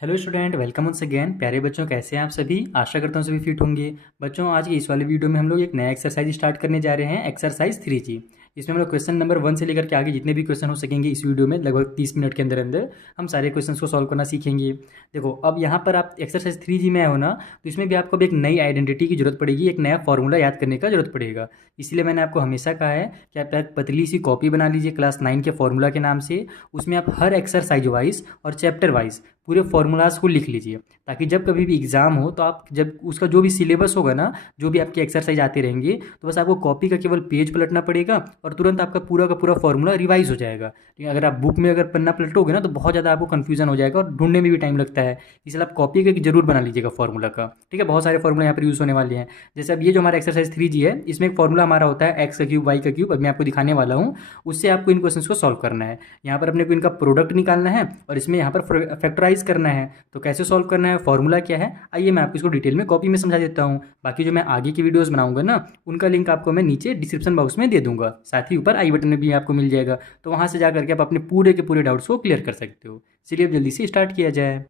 Hello student, welcome once again. प्यारे बच्चों, कैसे हैं आप सभी? आशा करता हूँ सभी फिट होंगे। बच्चों, आज की इस वाले वीडियो में हम लोग एक नया एक्सरसाइज स्टार्ट करने जा रहे हैं, एक्सरसाइज 3G। इसमें हम लोग क्वेश्चन नंबर 1 से लेकर के आगे जितने भी क्वेश्चन हो सकेंगे इस वीडियो में लगभग 30 मिनट के अंदर अंदर हम सारे क्वेश्चंस को सॉल्व करना सीखेंगे। देखो, अब यहाँ पर आप एक्सरसाइज 3G में आए हो ना, तो इसमें भी आपको अब एक नई आइडेंटिटी की जरूरत पड़ेगी, एक नया फॉर्मूला याद करने का जरूरत पड़ेगा। इसलिए मैंने आपको हमेशा कहा है कि आप एक पतली सी कॉपी बना लीजिए क्लास 9 के फॉर्मूला के नाम से। उसमें आप हर एक्सरसाइज वाइज और चैप्टर वाइज पूरे फॉर्मूलाज को लिख लीजिए, ताकि जब कभी भी एग्जाम हो तो आप जब उसका जो भी सिलेबस होगा ना, जो भी आपके एक्सरसाइज आते रहेंगे, तो बस आपको कॉपी का केवल पेज पलटना पड़ेगा और तुरंत आपका पूरा का पूरा फॉर्मूला रिवाइज हो जाएगा। लेकिन अगर आप बुक में अगर पन्ना पलटोगे ना, तो बहुत ज़्यादा आपको कन्फ्यूजन हो जाएगा और ढूंढने में भी टाइम लगता है। इसलिए आप कॉपी का जरूर बना लीजिएगा फॉर्मूला का। ठीक है, बहुत सारे फॉर्मूला यहाँ पर यूज़ होने वाले हैं। जैसे अब ये जो हमारा एक्सरसाइज 3G है, इसमें एक फॉर्मूला हमारा होता है एक्स का क्यूब वाई का क्यूब। अब मैं आपको दिखाने वाला हूँ, उससे आपको इन क्वेश्चन को सॉल्व करना है। यहाँ पर अपने को इनका प्रोडक्ट निकालना है और इसमें यहाँ पर फैक्टराइज करना है। तो कैसे सॉल्व करना है, फॉर्मूला क्या है, आइए मैं आपको इसको डिटेल में कॉपी में समझा देता हूँ। बाकी जो मैं आगे की वीडियोस बनाऊंगा ना, उनका लिंक आपको मैं नीचे डिस्क्रिप्शन बॉक्स में दे दूंगा, साथ ही ऊपर आई बटन में भी आपको मिल जाएगा। तो वहाँ से जा करके आप अपने पूरे के पूरे डाउट्स को क्लियर कर सकते हो। चलिए अब जल्दी से स्टार्ट किया जाए।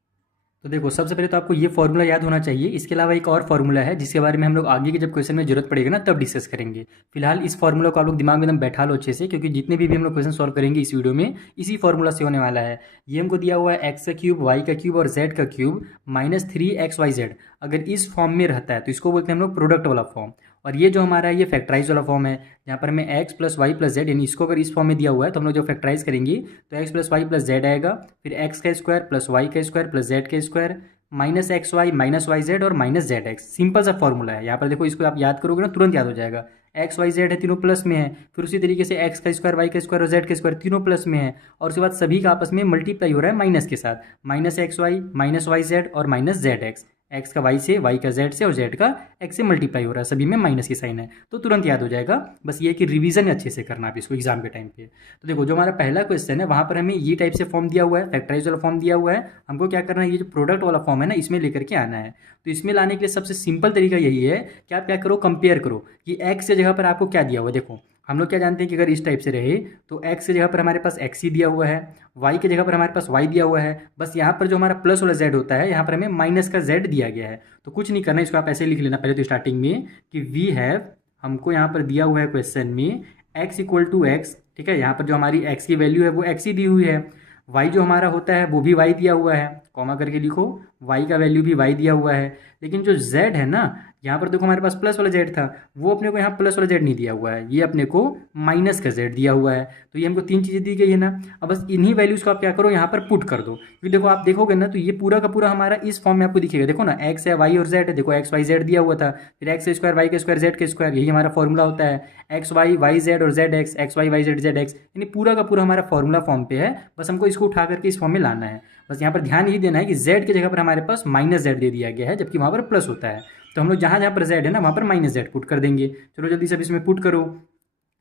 तो देखो, सबसे पहले तो आपको ये फॉर्मूला याद होना चाहिए। इसके अलावा एक और फॉर्मूला है जिसके बारे में हम लोग आगे के जब क्वेश्चन में जरूरत पड़ेगा ना, तब डिस्कस करेंगे। फिलहाल इस फॉर्मूला को आप लोग दिमाग में एकदम बैठा लो अच्छे से, क्योंकि जितने भी हम लोग क्वेश्चन सॉल्व करेंगे इस वीडियो में इसी फॉर्मूला से होने वाला है। ये हमको दिया हुआ है एक्स का क्यूब वाई का क्यूब और जेड का क्यूब माइनस 3xyz। अगर इस फॉर्म में रहता है तो इसको बोलते हैं हम लोग प्रोडक्ट वाला फॉर्म। और ये जो हमारा है ये फैक्टराइज वाला फॉर्म है, जहाँ पर हमें x plus y plus z, यानी इसको अगर इस फॉर्म में दिया हुआ है तो हम लोग जो फैक्टराइज करेंगे तो x plus y plus z आएगा, फिर एक्स का स्क्वायर प्लस वाई का स्क्वायर प्लस जेड का square minus x y minus y z और माइनस जेड एक्स। सिंपल सा फॉर्मूला है। यहाँ पर देखो, इसको आप याद करोगे ना तुरंत याद हो जाएगा। एक्स वाई जेड है, तीनों प्लस में है। फिर उसी तरीके से एक्स का स्क्वायर वाई का स्क्वायर और जेड का स्क्वायर तीनों प्लस में है। और उसके बाद सभी का आपस में मल्टीप्लाई हो रहा है माइनस के साथ, minus x y minus y z और माइनस जेड एक्स। एक्स का वाई से, वाई का जेड से और जेड का एक्स से मल्टीप्लाई हो रहा है, सभी में माइनस की साइन है, तो तुरंत याद हो जाएगा। बस ये कि रिवीजन अच्छे से करना आप इसको एग्जाम के टाइम पे। तो देखो, जो हमारा पहला क्वेश्चन है वहाँ पर हमें ये टाइप से फॉर्म दिया हुआ है, फैक्टराइज वाला फॉर्म दिया हुआ है। हमको क्या करना है, ये जो प्रोडक्ट वाला फॉर्म है ना, इसमें लेकर के आना है। तो इसमें लाने के लिए सबसे सिंपल तरीका यही है कि आप क्या करो, कंपेयर करो कि एक्स की जगह पर आपको क्या दिया हुआ है। देखो, हम लोग क्या जानते हैं कि अगर इस टाइप से रहे तो एक्स की जगह पर हमारे पास एक्स ही दिया हुआ है, वाई की जगह पर हमारे पास वाई दिया हुआ है। बस यहाँ पर जो हमारा प्लस वाला जेड होता है, यहाँ पर हमें माइनस का जेड दिया गया है। तो कुछ नहीं करना, इसको आप ऐसे लिख लेना पहले तो स्टार्टिंग में कि वी हैव, हमको यहाँ पर दिया हुआ है क्वेश्चन में एक्स इक्वल टू एक्स। ठीक है, यहाँ पर जो हमारी एक्स की वैल्यू है वो एक्स ही दी हुई है। वाई जो हमारा होता है वो भी वाई दिया हुआ है, कॉमा करके लिखो, वाई का वैल्यू भी वाई दिया हुआ है। लेकिन जो जेड है ना, यहाँ पर देखो हमारे पास प्लस वाला जेड था, वो अपने को यहाँ प्लस वाला जेड नहीं दिया हुआ है, ये अपने को माइनस का जेड दिया हुआ है। तो ये हमको तीन चीज़ें दी गई है ना। अब बस इन्हीं वैल्यूज़ को आप क्या करो, यहाँ पर पुट कर दो। क्योंकि देखो, आप देखोगे ना तो ये पूरा का पूरा हमारा इस फॉर्म में आपको दिखेगा। देखो ना, एक्स है, वाई और जेड है। देखो, एक्स वाई जेड दिया हुआ था, फिर एक्स स्क्वायर वाई का स्क्वायर जेड का स्क्वायर, यही हमारा फॉर्मूला होता है। एक्स वाई वाई जेड और z x, x y y z z x, यानी पूरा का पूरा हमारा फॉर्मूला फॉर्म पे है। बस हमको इसको उठा करके इस फॉर्म में लाना है। बस यहाँ पर ध्यान यही देना है कि जेड की जगह पर हमारे पास माइनस जेड दे दिया गया है, जबकि वहाँ पर प्लस होता है। तो हम लोग जहाँ जहाँ पर जेड है ना, वहाँ पर माइनस जेड पुट कर देंगे। चलो जल्दी से अब इसमें पुट करो।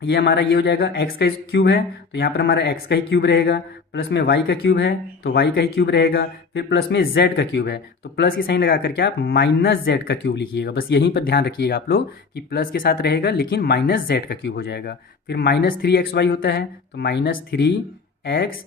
ये हमारा ये हो जाएगा, एक्स का क्यूब है तो यहाँ पर हमारा एक्स का ही क्यूब रहेगा, प्लस में वाई का क्यूब है तो वाई का ही क्यूब रहेगा, फिर प्लस में जेड का क्यूब है तो प्लस की साइन लगा करके आप माइनस जेड का क्यूब लिखिएगा। बस यहीं पर ध्यान रखिएगा आप लोग कि प्लस के साथ रहेगा लेकिन माइनस जेड का क्यूब हो जाएगा। फिर माइनस 3xy होता है तो माइनस 3xy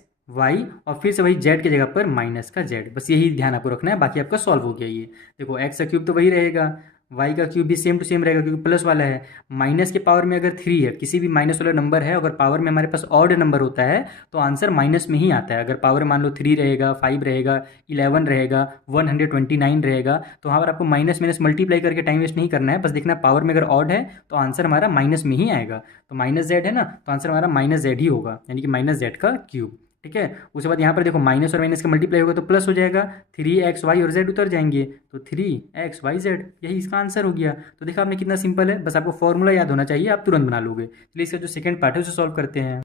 और फिर से वही जेड की जगह पर माइनस का जेड। बस यही ध्यान आपको रखना है, बाकी आपका सॉल्व हो गया। ये देखो, एक्स का क्यूब तो वही रहेगा, वाई का क्यूब भी सेम टू सेम रहेगा क्योंकि प्लस वाला है। माइनस के पावर में अगर 3 है, किसी भी माइनस वाला नंबर है, अगर पावर में हमारे पास ऑड नंबर होता है तो आंसर माइनस में ही आता है। अगर पावर मान लो 3 रहेगा, 5 रहेगा, 11 रहेगा, 129 रहेगा, तो वहाँ पर आपको माइनस माइनस मल्टीप्लाई करके टाइम वेस्ट नहीं करना है। बस देखना पावर में अगर ऑड है तो आंसर हमारा माइनस में ही आएगा। तो माइनस जेड है ना, तो आंसर हमारा माइनस जेड ही होगा, यानी कि माइनस जेड का क्यूब। ठीक है, उसके बाद यहाँ पर देखो माइनस और माइनस का मल्टीप्लाई होगा तो प्लस हो जाएगा, 3xy और z उतर जाएंगे तो 3xyz, यही इसका आंसर हो गया। तो देखा आपने कितना सिंपल है, बस आपको फॉर्मूला याद होना चाहिए, आप तुरंत बना लोगे। चलिए इसका जो सेकंड पार्ट है उसे सॉल्व करते हैं।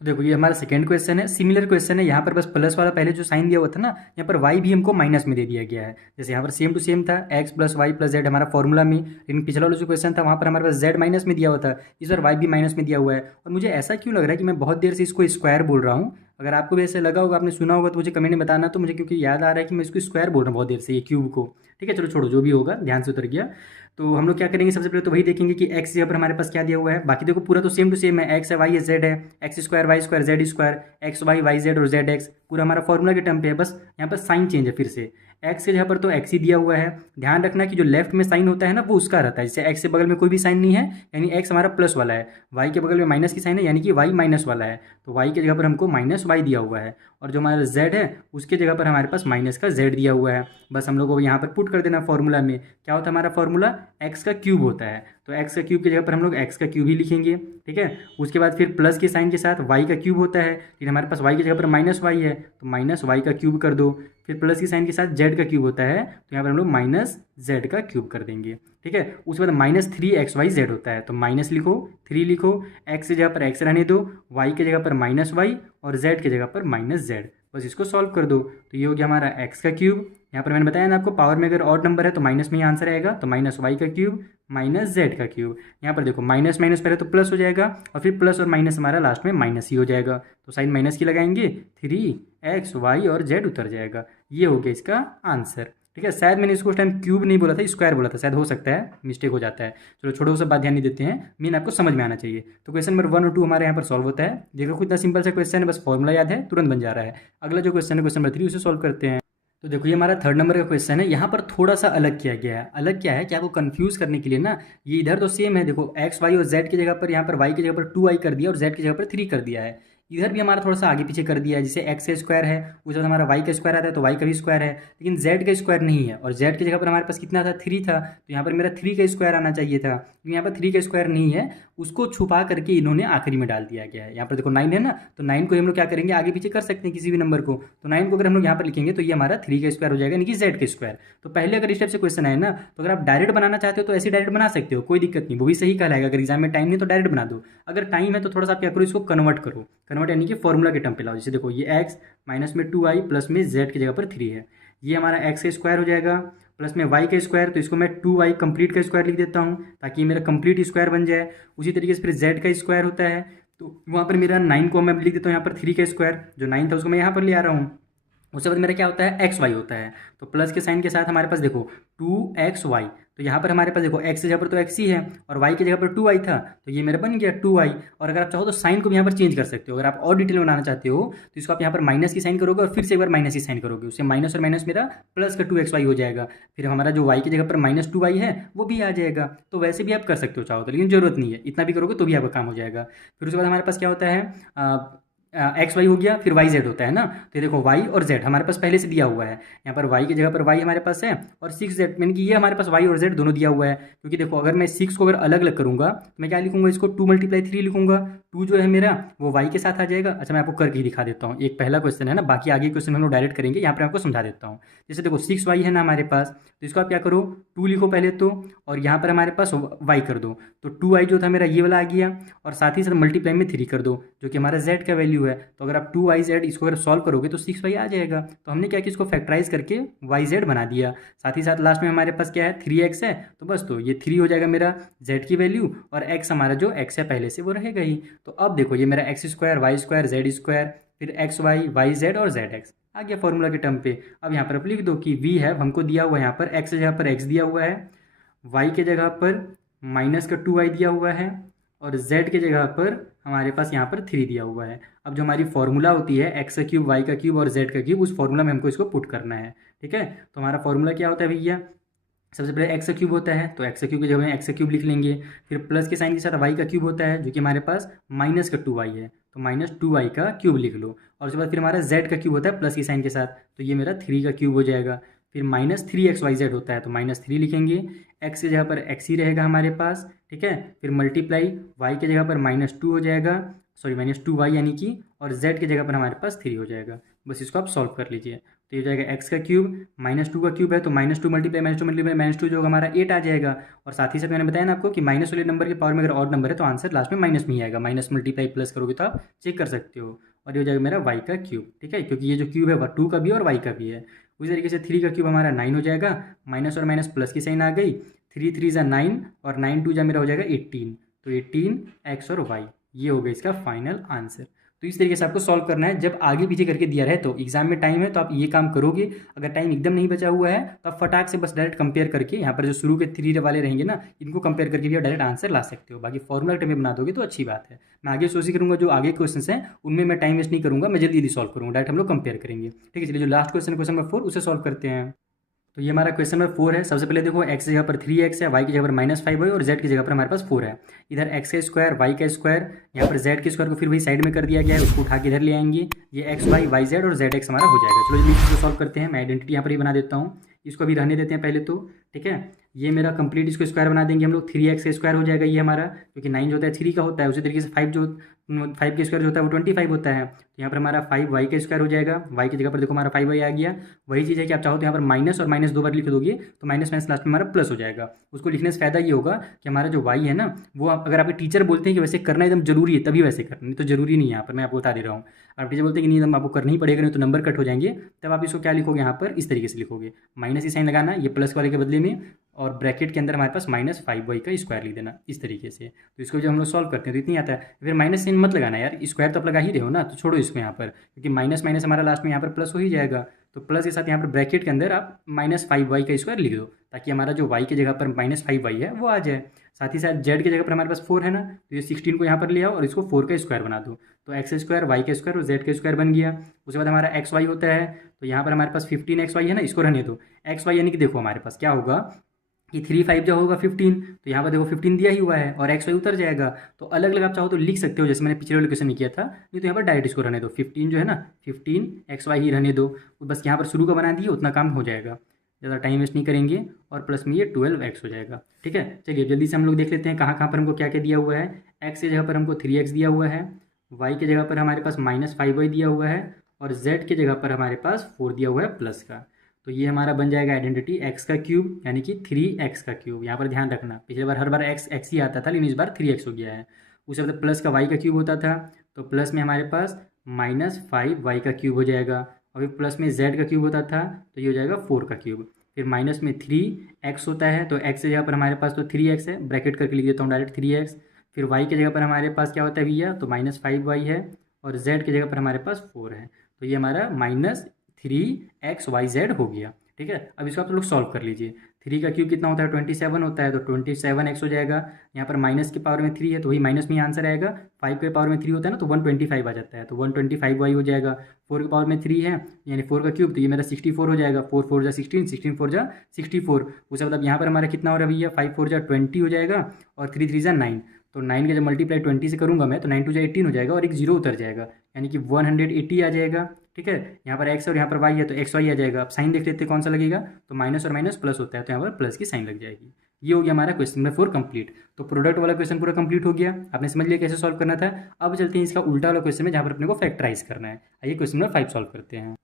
तो देखो, ये हमारा सेकंड क्वेश्चन है, सिमिलर क्वेश्चन है। यहाँ पर बस प्लस वाला पहले जो साइन दिया हुआ था ना, यहाँ पर y भी हमको माइनस में दे दिया गया है। जैसे यहाँ पर सेम टू सेम था, x plus y plus z हमारा फॉर्मूला में, लेकिन पिछला वाला जो क्वेश्चन था वहाँ पर हमारे पास z माइनस में दिया हुआ था, इस बार y भी माइनस में दिया हुआ है। और मुझे ऐसा क्यों लग रहा है कि मैं बहुत देर से इसको स्क्वायर बोल रहा हूँ, अगर आपको भी ऐसे लगा होगा, आपने सुना होगा, तो मुझे कमेंट में बताना। तो मुझे क्योंकि याद आ रहा है कि मैं इसको स्क्वायर बोल रहा हूँ बहुत देर से, ये क्यूब को। ठीक है, चलो छोड़ो, जो भी होगा ध्यान से उतर गया। तो हम लोग क्या करेंगे, सबसे पहले तो वही देखेंगे कि एक्स जगह पर हमारे पास क्या दिया हुआ है। बाकी देखो पूरा तो सेम टू सेम है, एक्स है, वाई है, जेड है, x square y square z square, x y y z और जेड एक्स पूरा हमारा फॉर्मूला के टर्म पे है। बस यहाँ पर साइन चेंज है फिर से, एक्स के जगह पर तो एक्स ही दिया हुआ है। ध्यान रखना कि जो लेफ्ट में साइन होता है ना, वो उसका रहता है। जैसे एक्स के बगल में कोई भी साइन नहीं है, यानी एक्स हमारा प्लस वाला है। वाई के बगल में माइनस की साइन है, यानी कि वाई माइनस वाला है। तो वाई की जगह पर हमको माइनस वाई दिया हुआ है, और जो हमारा जेड है उसके जगह पर हमारे पास माइनस का जेड दिया हुआ है। बस हम लोग को यहाँ पर पुट कर देना फॉर्मूला में। क्या होता है हमारा फॉर्मूला, एक्स का क्यूब होता है। तो एक्स का क्यूब की जगह पर हम लोग एक्स का क्यूब ही लिखेंगे। ठीक है, उसके बाद फिर प्लस के साइन के साथ वाई का क्यूब होता है, लेकिन हमारे पास वाई की जगह पर माइनस वाई है, तो माइनस वाई का क्यूब कर दो। फिर प्लस की साइन के साथ जेड का क्यूब होता है, तो यहाँ पर हम लोग माइनस जेड का क्यूब कर देंगे। ठीक है, उसके बाद माइनस 3xyz होता है, तो माइनस लिखो, 3 लिखो, एक्स की जगह पर एक्स रहने दो, वाई की जगह पर माइनस वाई और जेड की जगह पर माइनस जेड। बस इसको सॉल्व कर दो, तो ये हो गया हमारा एक्स का क्यूब। यहाँ पर मैंने बताया ना आपको, पावर में अगर ऑड नंबर है तो माइनस में ही आंसर आएगा, तो माइनस वाई का क्यूब माइनस जेड का क्यूब। यहाँ पर देखो माइनस माइनस पहले तो प्लस हो जाएगा, और फिर प्लस और माइनस हमारा लास्ट में माइनस ही हो जाएगा, तो साइन माइनस की लगाएंगे, 3x y और z उतर जाएगा। ये हो गया इसका आंसर। ठीक है, शायद मैंने इसको उस टाइम क्यूब नहीं बोला था, स्क्वायर बोला था, शायद हो सकता है मिस्टेक हो जाता है। चलो छोड़ो, सब बात ध्यान नहीं देते हैं, मेन आपको समझ में आना चाहिए। तो क्वेश्चन नंबर 1 और 2 हमारे यहाँ पर सॉल्व होता है। देखो कितना सिंपल सा क्वेश्चन है, बस फॉर्मूला याद है, तुरंत बन जा रहा है। अगला जो क्वेश्चन है क्वेश्चन नंबर 3, उसे सॉल्व करते हैं। तो देखो ये हमारा 3rd नंबर का क्वेश्चन है। यहाँ पर थोड़ा सा अलग किया गया है। अलग क्या है कि आपको कंफ्यूज करने के लिए ना, ये इधर तो सेम है, देखो एक्स वाई और जेड की जगह पर यहाँ पर वाई की जगह पर 2i कर दिया और जेड की जगह पर 3 कर दिया है। इधर भी हमारा थोड़ा सा आगे पीछे कर दिया है, जैसे एक्स का स्क्वायर है उस वक्त हमारा वाई का स्क्वायर आता है, तो वाई का भी स्क्वायर है, लेकिन जेड का स्क्वायर नहीं है, और जेड की जगह पर हमारे पास कितना था, 3 था, तो यहाँ पर मेरा 3 का स्क्वायर आना चाहिए था, लेकिन यहाँ पर 3 का स्क्वायर नहीं है, उसको छुपा करके इन्होंने आखिरी में डाल दिया गया है। यहाँ पर देखो 9 है ना, तो 9 को हम लोग क्या करेंगे, आगे पीछे कर सकते हैं किसी भी नंबर को, तो 9 को अगर हम लोग यहाँ पर लिखेंगे तो ये हमारा 3 का स्क्वायर हो जाएगा, यानी कि जेड का स्क्वायर। तो पहले अगर इस टाइप से क्वेश्चन आए ना, तो अगर आप डायरेक्ट बनाना चाहते हो तो ऐसे डायरेक्ट बना सकते हो, कोई दिक्कत नहीं, वो भी सही कहलाएगा। अगर एग्जाम में टाइम नहीं तो डायरेक्ट बना दो, अगर टाइम है तो थोड़ा सा आप क्या करो, इसको कन्वर्ट करो। कन्वर्ट यानी कि फॉर्मूला के टर्म पे लाओ। जैसे देखो ये x माइनस में 2i प्लस में z की जगह पर 3 है, ये हमारा x का स्क्वायर हो जाएगा, प्लस में y का स्क्वायर, तो इसको मैं 2y कंप्लीट का स्क्वायर लिख देता हूँ ताकि मेरा कंप्लीट स्क्वायर बन जाए। उसी तरीके से फिर z का स्क्वायर होता है, तो वहाँ पर मेरा 9 को मैं लिख देता हूँ यहाँ पर 3 का स्क्वायर, जो 9 था उसको मैं यहाँ पर ले आ रहा हूँ। उसके बाद मेरा क्या होता है, एक्स वाई होता है, तो प्लस के साइन के साथ हमारे पास देखो 2xy, तो यहाँ पर हमारे पास देखो x की जगह पर तो x ही है और y की जगह पर 2y था, तो ये मेरा बन गया 2y। और अगर आप चाहो तो साइन को भी यहाँ पर चेंज कर सकते हो। अगर आप और डिटेल बनाना चाहते हो तो इसको आप यहाँ पर माइनस की साइन करोगे और फिर से एक बार माइनस की साइन करोगे, उससे माइनस और माइनस मेरा प्लस का 2xy हो जाएगा। फिर हमारा जो y की जगह पर माइनस 2y है वो भी आ जाएगा। तो वैसे भी आप कर सकते हो चाहो तो, लेकिन जरूरत नहीं है, इतना भी करोगे तो भी आपका काम हो जाएगा। फिर उसके बाद हमारे पास क्या होता है, एक्स वाई हो गया, फिर वाई जेड होता है ना, तो ये देखो वाई और जेड हमारे पास पहले से दिया हुआ है। यहाँ पर वाई की जगह पर वाई हमारे पास है और 6z, यानी कि ये हमारे पास वाई और जेड दोनों दिया हुआ है। क्योंकि देखो अगर मैं 6 को अगर अलग अलग करूँगा तो मैं क्या लिखूंगा, इसको 2 × 3 लिखूंगा। 2 जो है मेरा वो वाई के साथ आ जाएगा। अच्छा मैं आपको करके दिखा देता हूँ, एक पहला क्वेश्चन है ना, बाकी आगे क्वेश्चन हम लोग डायरेक्ट करेंगे, यहाँ पर आपको समझा देता हूँ। जैसे देखो 6y है ना हमारे पास, तो इसको आप क्या करो, 2 लिखो पहले तो, और यहाँ पर हमारे पास y कर दो, तो 2y जो था मेरा ये वाला आ गया, और साथ ही साथ मल्टीप्लाई में 3 कर दो जो कि हमारा z का वैल्यू है। तो अगर आप 2yz इसको अगर सॉल्व करोगे तो 6y आ जाएगा। तो हमने क्या किया, इसको फैक्टराइज करके yz बना दिया। साथ ही साथ लास्ट में हमारे पास क्या है, 3x है, तो बस तो ये 3 हो जाएगा मेरा z की वैल्यू, और x हमारा जो x है पहले से वो रहेगा ही। तो अब देखो ये मेरा x square y square z square, फिर एक्स वाई वाई जेड और जेड एक्स आ गया फॉर्मूला के टर्म पे। अब यहाँ पर आप लिख दो कि v है, हमको दिया हुआ है यहाँ पर x की जगह पर x दिया हुआ है, y के जगह पर माइनस का 2y दिया हुआ है, और z के जगह पर हमारे पास यहाँ पर 3 दिया हुआ है। अब जो हमारी फॉर्मूला होती है x का क्यूब y का क्यूब और z का क्यूब, उस फॉर्मूला में हमको इसको पुट करना है। ठीक है, तो हमारा फॉर्मूला क्या होता है भैया, सबसे पहले एक्स का क्यूब होता है, तो एक्स का क्यूब की जगह में एक्स का क्यूब लिख लेंगे। फिर प्लस के साइन के साथ वाई का क्यूब होता है जो कि हमारे पास माइनस का 2y है, तो माइनस 2y का क्यूब लिख लो। और उसके बाद फिर हमारा z का क्यूब होता है प्लस के साइन के साथ, तो ये मेरा 3 का क्यूब हो जाएगा। फिर माइनस 3xyz होता है, तो माइनस 3 लिखेंगे, x की जगह पर x ही रहेगा हमारे पास। ठीक है, फिर मल्टीप्लाई y की जगह पर -2 हो जाएगा, सॉरी -2y यानी कि, और z की जगह पर हमारे पास 3 हो जाएगा। बस इसको आप सॉल्व कर लीजिए, तो ये हो जाएगा x का क्यूब, -2 का क्यूब है तो -2 मल्टीप्लाई -2 जो होगा हमारा 8 आ जाएगा। और साथ ही साथ मैंने बताया ना आपको कि माइनस वाले नंबर के पावर में अगर ऑड नंबर है तो आंसर लास्ट में माइनस में ही आएगा, माइनस मल्टीप्लाई प्लस करोगे तो आप चेक कर सकते हो। और ये हो जाएगा मेरा y का क्यूब। ठीक है, क्योंकि ये जो क्यूब है वह 2 का भी और y का भी है। उसी तरीके से 3 का क्यूब हमारा 9 हो जाएगा, माइनस और माइनस प्लस की साइन आ गई, 3 3 = 9 और 9 2 मेरा हो जाएगा 18, तो 18 x और y, ये हो गया इसका फाइनल आंसर। तो इस तरीके से आपको सॉल्व करना है। जब आगे पीछे करके दिया रहे तो एग्जाम में टाइम है तो आप ये काम करोगे। अगर टाइम एकदम नहीं बचा हुआ है तो आप फटाक से बस डायरेक्ट कंपेयर करके यहाँ पर जो शुरू के 3 वाले रहेंगे ना, इनको कंपेयर करके भी आप डायरेक्ट आंसर ला सकते हो। बाकी फॉर्मूला टाइम में बना दोगे तो अच्छी बात है। मैं आगे कोशिश करूँगा जो आगे क्वेश्चन हैं उनमें मैं टाइम वेस्ट नहीं करूँगा, मैं जल्दी जल्दी सॉल्व करूँगा। डायरेक्ट हम लोग कंपेयर करेंगे। ठीक है, चलिए जो लास्ट क्वेश्चन नंबर 4 उसे सॉल्व करते हैं। तो ये हमारा क्वेश्चन नंबर 4 है। सबसे पहले देखो x की जगह पर 3x है, y की जगह पर -5 है और z की जगह पर हमारे पास 4 है। इधर x का स्क्वायर, y का स्क्वायर, यहाँ पर z के स्क्वायर को फिर वही साइड में कर दिया गया है, उसको उठा के इधर ले आएंगे। ये x y y z और z x हमारा हो जाएगा। चलो जल्दी इसको सॉल्व करते हैं। मैं आइडेंटिटी यहाँ पर ही बना देता हूँ, इसको अभी रहने देते हैं पहले तो। ठीक है, ये मेरा कंप्लीट इसको स्क्वायर बना देंगे हम लोग। 3x का स्क्वायर हो जाएगा ये हमारा, क्योंकि 9 जो होता है 3 का होता है। उसी तरीके से 5 के स्क्वायर जो होता है वो 25 होता है। तो यहाँ पर हमारा 5y का स्क्वायर हो जाएगा। y की जगह पर देखो हमारा 5y आ गया। वही चीज़ है कि आप चाहो तो यहाँ पर माइनस और माइनस 2 बार लिख दोगे तो माइनस माइनस लास्ट में हमारा प्लस हो जाएगा। उसको लिखने से फायदा ये होगा कि हमारा जो y है ना, वो अगर आपके टीचर बोलते हैं कि वैसे करना एकदम जरूरी है तभी वैसे करना, नहीं तो जरूरी नहीं है। यहाँ पर मैं आपको बता दे रहा हूँ। आप टीचर बोलते हैं कि नहीं एकदम आपको करना ही पड़ेगा, नहीं तो नंबर कट हो जाएंगे, तब आप इसको क्या लिखोगे, यहाँ पर इस तरीके से लिखोगे। माइनस की साइन लगाना ये प्लस वाले के बदले में, और ब्रैकेट के अंदर हमारे पास -5y का स्क्वायर लिख देना इस तरीके से। तो इसको जब हम लोग सॉल्व करते हैं तो इतनी आता है। फिर माइनस साइन मत लगाना यार, स्क्वायर तो आप लगा ही रहे हो ना, तो छोड़ो इसको यहाँ पर, क्योंकि माइनस माइनस हमारा लास्ट में यहाँ पर प्लस हो ही जाएगा। तो प्लस के साथ यहाँ पर ब्रैकेट के अंदर आप -5y का स्क्वायर लिख दो, ताकि हमारा जो y की जगह पर -5y है वो आ जाए। साथ ही साथ z की जगह पर हमारे पास 4 है ना, तो ये 16 को यहाँ पर ले आओ और इसको 4 का स्क्वायर बना दो। तो x स्क्वायर, y का स्क्वायर और z का स्क्वायर बन गया। उसके बाद हमारा एक्स वाई होता है, तो यहाँ पर हमारे पास 15xy है ना, इसको रहने दो। एक्स वाई यानी कि देखो हमारे पास क्या होगा कि 3 5 जो होगा 15, तो यहाँ पर देखो 15 दिया ही हुआ है और एक्स वाई उतर जाएगा। तो अलग अलग आप चाहो तो लिख सकते हो, जैसे मैंने पिछले वाले क्वेश्चन में किया था। नहीं तो यहाँ पर डायरेक्ट इसको रहने दो, 15 जो है ना 15 एक्स वाई ही रहने दो। बस यहाँ पर शुरू का बना दिए, उतना काम हो जाएगा, ज़्यादा टाइम वेस्ट नहीं करेंगे। और प्लस में ये 12x हो जाएगा। ठीक है, चलिए जल्दी से हम लोग देख लेते हैं कहाँ कहाँ पर हमको क्या क्या दिया हुआ है। एक्स की जगह पर हमको 3x दिया हुआ है, वाई की जगह पर हमारे पास -5y दिया हुआ है, और z की जगह पर हमारे पास 4 दिया हुआ है प्लस का। तो ये हमारा बन जाएगा आइडेंटिटी x का क्यूब, यानी कि 3x का क्यूब। यहाँ पर ध्यान रखना, पिछले बार हर बार x ही आता था, लेकिन इस बार 3x हो गया है। उसके बाद प्लस का y का क्यूब होता था, तो प्लस में हमारे पास -5y का क्यूब हो जाएगा। और फिर प्लस में z का क्यूब होता था, तो ये हो जाएगा 4 का क्यूब। फिर माइनस में 3x होता है, तो x की जगह पर हमारे पास तो 3x है, ब्रैकेट करके लिख देता हूँ डायरेक्ट 3x। फिर y की जगह पर हमारे पास क्या होता है भैया, तो -5y है, और z की जगह पर हमारे पास 4 है। तो ये हमारा -3xyz हो गया। ठीक है, अब इसको आप लोग सॉल्व कर लीजिए। 3 का क्यूब कितना होता है, 27 होता है, तो 27x हो जाएगा। यहाँ पर माइनस के पावर में 3 है, तो वही माइनस में ही आंसर आएगा। 5 के पावर में 3 होता है ना, तो 125 आ जाता है, तो 125y हो जाएगा। 4 के पावर में 3 है, यानी 4 का क्यूब, तो ये मेरा 64 हो जाएगा। 4 4 जा 16, 16 4 जा 64। उसके बाद यहाँ पर हमारा कितना हो रहा है भैया, 5 4 जा 20 हो जाएगा, और 3 3 जा 9। तो 9 का जब मल्टीप्लाई 20 से करूँगा मैं, तो 9 2 जा 18 हो जाएगा, और एक जीरो उतर जाएगा, यानी कि 180 आ जाएगा। ठीक है, यहाँ पर x और यहाँ पर y है, तो एक्स वाई आ जाएगा। अब साइन देख लेते हैं कौन सा लगेगा, तो माइनस और माइनस प्लस होता है, तो यहाँ पर प्लस की साइन लग जाएगी। ये हो गया हमारा क्वेश्चन नंबर 4 कंप्लीट। तो प्रोडक्ट वाला क्वेश्चन पूरा कंप्लीट हो गया, आपने समझ लिया कैसे सॉल्व करना था। अब चलते हैं इसका उल्टा वाला क्वेश्चन में, जहाँ पर अपने को फैक्टराइज करना है। आइए क्वेश्चन नंबर 5 सॉल्व करते हैं।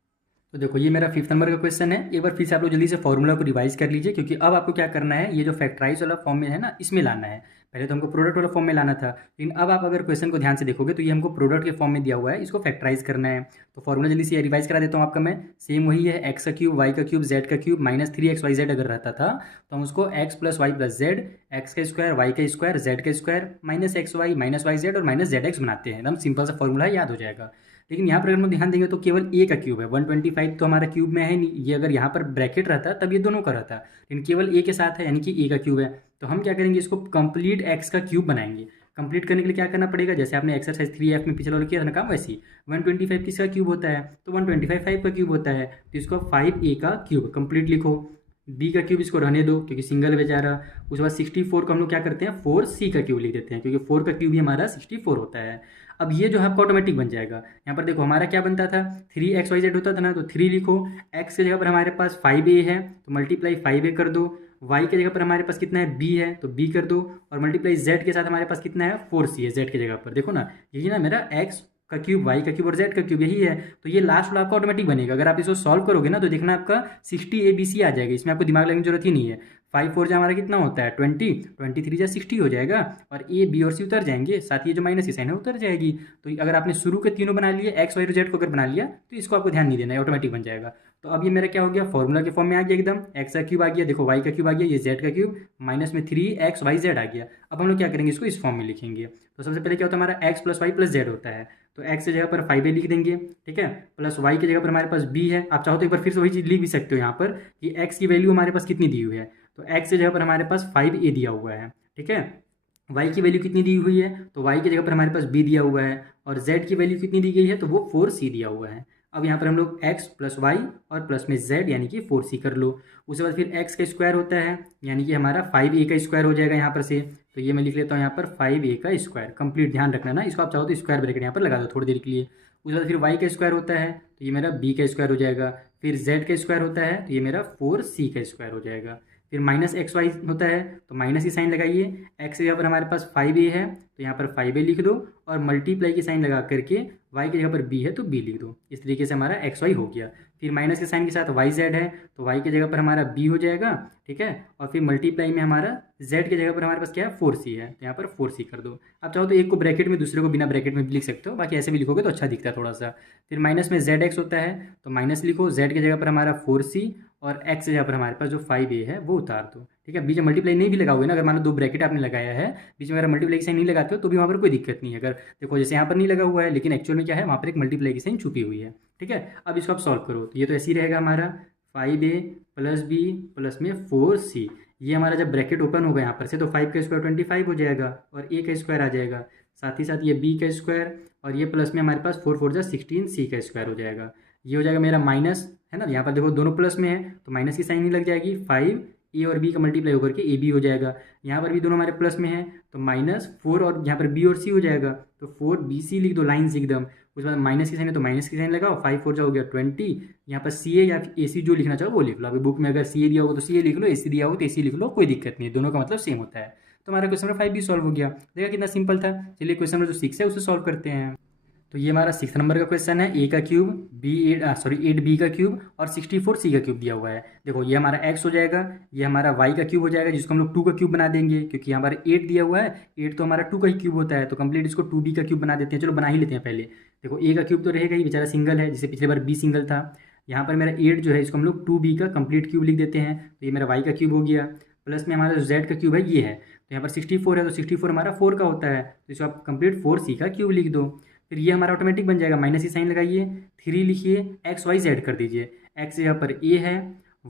तो देखो ये मेरा 5th नंबर का क्वेश्चन है। एक बार फिर से आप लोग जल्दी से फॉर्मूला को रिवाइज कर लीजिए, क्योंकि अब आपको क्या करना है, ये जो फैक्टराइज वाला फॉर्म में है ना, इसमें लाना है। पहले तो हमको प्रोडक्ट वाला फॉर्म में लाना था, लेकिन अब आप अगर क्वेश्चन को ध्यान से देखोगे तो ये हमको प्रोडक्ट के फॉर्म में दिया हुआ है, इसको फैक्टराइज करना है। तो फॉर्मूला जल्दी से रिवाइज करा देता हूँ आपका मैं। सेम वही है, एक्स का क्यूब, वाई का क्यूब, जेड का क्यूब, -3xyz अगर रहता था तो हम उसको x + y + z, एक्स का स्क्वायर, वाई का स्क्वायर, जेड का स्क्वायर, -xy -yz और -zx बनाते हैं। एकदम सिंपल सा फॉर्मूला याद हो जाएगा। लेकिन यहाँ पर अगर हम ध्यान देंगे तो केवल ए का क्यूब है, 125 तो हमारा क्यूब में है नहीं। ये अगर यहाँ पर ब्रैकेट रहता तब ये दोनों का रहता, लेकिन केवल ए के साथ है, यानी कि ए का क्यूब है। तो हम क्या करेंगे, इसको कंप्लीट एक्स का क्यूब बनाएंगे। कंप्लीट करने के लिए क्या करना पड़ेगा, जैसे आपने एक्सरसाइज 3F में पिछले वाला किया था ना काम, वैसे ही 125 किसका क्यूब होता है, तो 125 5 का क्यूब होता है, तो इसको 5a का क्यूब कंप्लीट लिखो। b का क्यूब इसको रहने दो क्योंकि सिंगल बेचारा। उसके बाद 64 को हम लोग क्या करते हैं, 4c का क्यूब लिख देते हैं, क्योंकि 4 का क्यूब ही हमारा 64 होता है। अब ये जो है आपका ऑटोमेटिक बन जाएगा। यहाँ पर देखो हमारा क्या बनता था, 3xyz होता था ना, तो 3 लिखो। x की जगह पर हमारे पास 5a है, तो मल्टीप्लाई 5a कर दो। y की जगह पर हमारे पास कितना है, b है, तो b कर दो। और मल्टीप्लाई z के साथ हमारे पास कितना है, 4c है z की जगह पर। देखो ना, यही ना मेरा x का क्यूब, y का क्यूब और z का क्यूब यही है। तो ये लास्ट वाला आपका ऑटोमेटिक बनेगा। अगर आप इसको सॉल्व करोगे ना, तो देखना आपका 60 ABC आ जाएगा। इसमें आपको दिमाग लगाने की जरूरत ही नहीं है। 5 4 जा हमारा कितना होता है 20, 23 जा 60 हो जाएगा, और ए बी और सी उतर जाएंगे, साथ ही जो माइनस की साइन है उतर जाएगी। तो अगर आपने शुरू के तीनों बना लिए एक्स वाई और जेड को अगर बना लिया तो इसको आपको ध्यान नहीं देना है, ऑटोमेटिक बन जाएगा। तो अब ये मेरा क्या हो गया, फॉर्मूला के फॉर्म में आ गया एकदम, एक्स का क्यूब आ गया, देखो वाई का क्यूब आ गया, ये जेड का क्यूब, माइनस में 3xyz आ गया। अब हम लोग क्या करेंगे, इसको इस फॉर्म में लिखेंगे। तो सबसे पहले क्या होता है, हमारा x plus y plus z होता है, तो एक्स की जगह पर 5a लिख देंगे, ठीक है, प्लस वाई की जगह पर हमारे पास b है। आप चाहो तो एक बार फिर से वही चीज़ लिख भी सकते हो यहाँ पर कि x की वैल्यू हमारे पास कितनी दी हुई है, तो x की जगह पर हमारे पास 5a दिया हुआ है, ठीक है। y की वैल्यू कितनी दी हुई है, तो y की जगह पर हमारे पास b दिया हुआ है, और z की वैल्यू कितनी दी गई है, तो वो 4c दिया हुआ है। अब यहाँ पर हम लोग x प्लस वाई और प्लस में z यानी कि 4c कर लो। उसके बाद फिर x का स्क्वायर होता है, यानी कि हमारा 5a का स्क्वायर हो जाएगा यहाँ पर से, तो ये मैं लिख लेता हूँ यहाँ पर 5a का स्क्वायर, कंप्लीट ध्यान रखना ना, इसको आप चाहो तो स्क्वायर ब्रैकेट यहाँ पर लगा दो थोड़ी देर के लिए। उसके बाद फिर y का स्क्वायर होता है, तो ये मेरा b का स्क्वायर हो जाएगा, फिर z का स्क्वायर होता है, तो ये मेरा 4c का स्क्वायर हो जाएगा। फिर माइनस एक्स वाई होता है, तो माइनस की साइन लगाइए, एक्स यहाँ पर हमारे पास 5a है, तो यहाँ पर 5a लिख दो, और मल्टीप्लाई की साइन लगा करके y की जगह पर b है तो b लिख दो। इस तरीके से हमारा एक्स वाई हो गया। फिर माइनस के साइन के साथ वाई जेड है, तो y की जगह पर हमारा b हो जाएगा, ठीक है, और फिर मल्टीप्लाई में हमारा z की जगह पर हमारे पास क्या है 4c है, तो यहाँ पर 4c कर दो। आप चाहो तो एक को ब्रैकेट में दूसरे को बिना ब्रैकेट में भी लिख सकते हो, बाकी ऐसे भी लिखोगे तो अच्छा दिखता है थोड़ा सा। फिर माइनस में zx होता है, तो माइनस लिखो, z की जगह पर हमारा 4c, और x जगह पर हमारे पास जो 5a है वो उतार दो, ठीक है। बीच में मल्टीप्लाई नहीं भी लगाओगे ना, अगर मान लो 2 ब्रैकेट आपने लगाया है, बीच में अगर मल्टीप्लाई की साइन नहीं लगाते हो तो भी वहाँ पर कोई दिक्कत नहीं है। अगर देखो जैसे यहाँ पर नहीं लगा हुआ है, लेकिन एक्चुअल में क्या है, वहाँ पर एक मल्टीप्लाई की साइन छुपी हुई है, ठीक है। अब इसको आप सॉल्व करो, तो ये तो ऐसे ही रहेगा हमारा 5a प्लस b प्लस में 4c, ये हमारा जब ब्रैकेट ओपन होगा यहाँ पर से, तो 5 का स्क्वायर 25 हो जाएगा, और a का स्क्वायर आ जाएगा, साथ ही साथ ये b का स्क्वायर, और ये प्लस में हमारे पास 4 4 जा 16 c का स्क्वायर हो जाएगा। ये हो जाएगा मेरा माइनस, है ना, यहाँ पर देखो दोनों प्लस में है तो माइनस की साइन नहीं लग जाएगी, 5 ए और बी का मल्टीप्लाई होकर के ए बी हो जाएगा। यहाँ पर भी दोनों हमारे प्लस में है तो माइनस 4, और यहाँ पर बी और सी हो जाएगा, तो 4bc लिख दो लाइन से एकदम। उसके बाद माइनस की साइन है तो माइनस की साइन लगाओ, 5 4 जा हो गया 20, यहाँ पर सी ए या ए सी जो लिखना चाहो वो लिख लो। अभी बुक में अगर सी ए दिया होगा तो सी ए लिख लो, ए सी दिया होगा तो ए सी लिख लो, कोई दिक्कत नहीं है, दोनों का मतलब सेम होता है। तो हमारा क्वेश्चन नंबर 5 भी सॉल्व हो गया, देखा कितना सिंपल था। चलिए क्वेश्चन नंबर जो 6 है उसे सॉल्व करते हैं। तो ये हमारा 6 नंबर का क्वेश्चन है, a का क्यूब b 8b का क्यूब और 64c का क्यूब दिया हुआ है। देखो ये हमारा x हो जाएगा, ये हमारा y का क्यूब हो जाएगा, जिसको हम लोग 2 का क्यूब बना देंगे, क्योंकि हमारा 8 दिया हुआ है, 8 तो हमारा 2 का ही क्यूब होता है, तो कंप्लीट इसको 2b का क्यूब बना देते हैं। चलो बना ही लेते हैं पहले। देखो a का क्यूब तो रहेगा ही, बेचारा सिंगल है, जैसे पिछले बार b सिंगल था। यहाँ पर मेरा 8 जो है इसको हम लोग 2b का कंप्लीट क्यूब लिख देते हैं, तो ये मेरा y का क्यूब हो गया, प्लस में हमारा जो z का क्यूब है ये है, तो यहाँ पर 64 है, तो 64 हमारा 4 का होता है, तो इसको आप कंप्लीट 4c का क्यूब लिख दो। फिर ये हमारा ऑटोमेटिक बन जाएगा, माइनस की साइन लगाइए, 3 लिखिए, एक्स वाई जेड कर दीजिए, एक्स जगह पर a है,